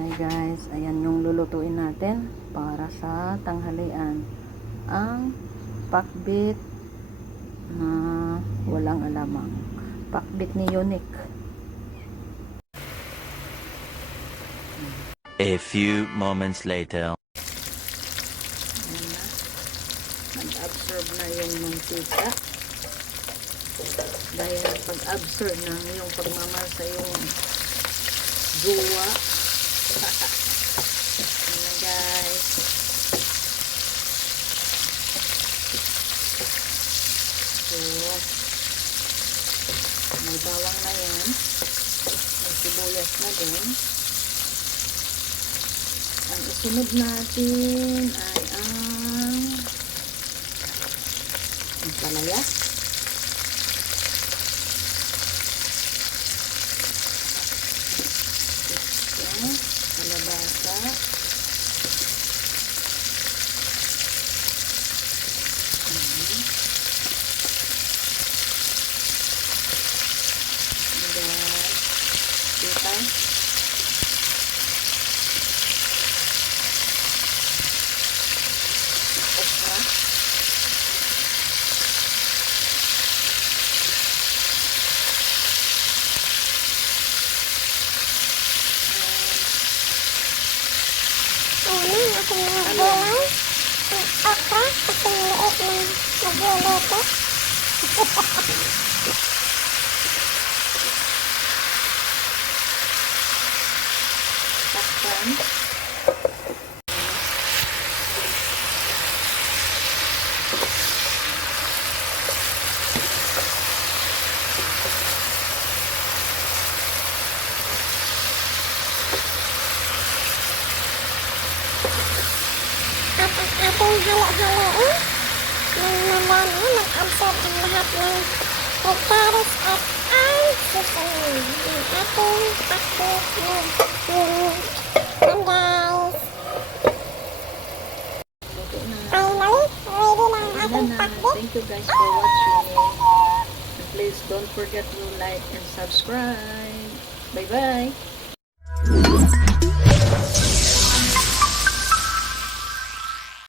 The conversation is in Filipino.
Hi guys, ayan yung lulutuin natin para sa tanghalian. Ang pakbit na walang alamang. Pakbit ni Unique. A few moments later. Ayan na. Nag-absorb na yung mantika. Dahil pag-absorb na yung pagmamasa yung jowa. Ayan na guys. So, may bawang na yan. May sibuyas na din. Ang isunod natin ay ang palaya. Kalabasa. Kita. Okra. Aking mga gulay. Okra, aking liit ng magluluto. Takpan. At ang ating halo-haloin nang madami mag-absorb ang lahat ng vegetables at ang susunod ng ating pakbit ng unique. And guys, Luto na. finally, ready na ang ating Ayan na. pakbit. Thank you guys for watching. And please don't forget to like and subscribe. Bye-bye.